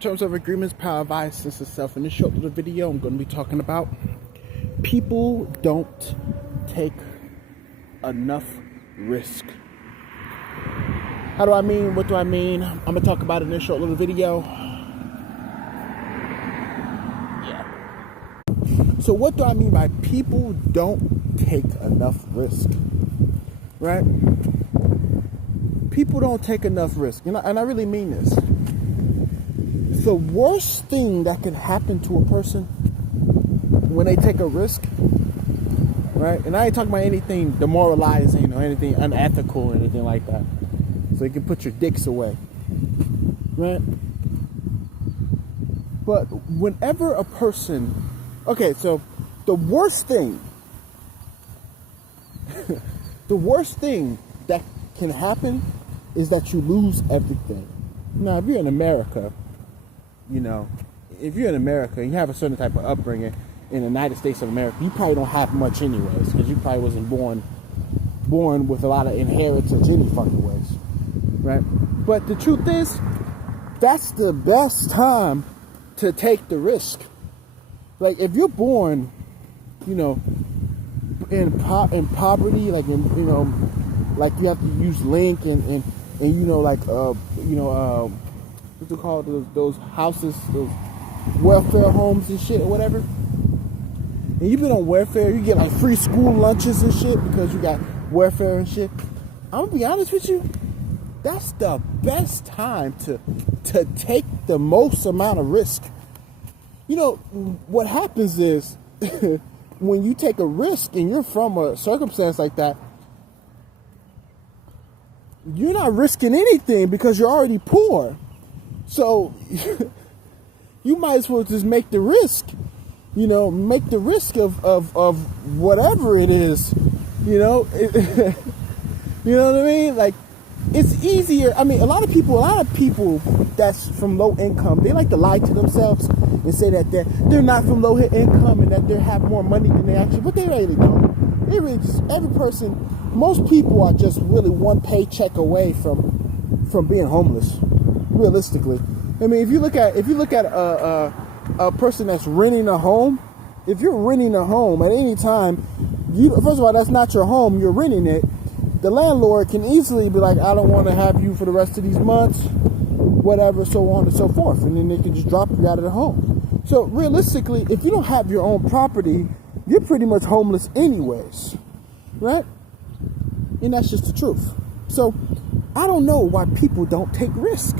Terms of agreements, power of I, sense of self. In this short little video, I'm going to be talking about people don't take enough risk. How do I mean? What do I mean? I'm going to talk about it in this short little video. Yeah. So what do I mean by people don't take enough risk? Right? People don't take enough risk. And I really mean this. The worst thing that can happen to a person when they take a risk, right? And I ain't talking about anything demoralizing or anything unethical or anything like that. So you can put your dicks away, right? But whenever a person, okay, so the worst thing that can happen is that you lose everything. Now, if you're in America, you know, if you're in America and you have a certain type of upbringing in the United States of America, you probably don't have much anyways, because you probably wasn't born with a lot of inheritance any fucking ways, right? But the truth is, that's the best time to take the risk. Like, if you're born, you know, in poverty, like in, you know, like you have to use link and you know, like what's it called, those houses, those welfare homes and shit or whatever. And you've been on welfare, you get like free school lunches and shit because you got welfare and shit. I'm gonna be honest with you, that's the best time to take the most amount of risk. You know, what happens is when you take a risk and you're from a circumstance like that, you're not risking anything because you're already poor. So you might as well just make the risk, you know, make the risk of whatever it is, you know, you know what I mean? Like, it's easier. I mean, a lot of people that's from low income, they like to lie to themselves and say that they're not from low income and that they have more money than they actually, but they really don't. They really just, every person, most people are just really one paycheck away from being homeless. Realistically, I mean, if you look at a person that's renting a home, if you're renting a home at any time, first of all, that's not your home, you're renting it. The landlord can easily be like, I don't want to have you for the rest of these months, whatever, so on and so forth, and then they can just drop you out of the home. So realistically, if you don't have your own property, you're pretty much homeless anyways, right? And that's just the truth. So I don't know why people don't take risk.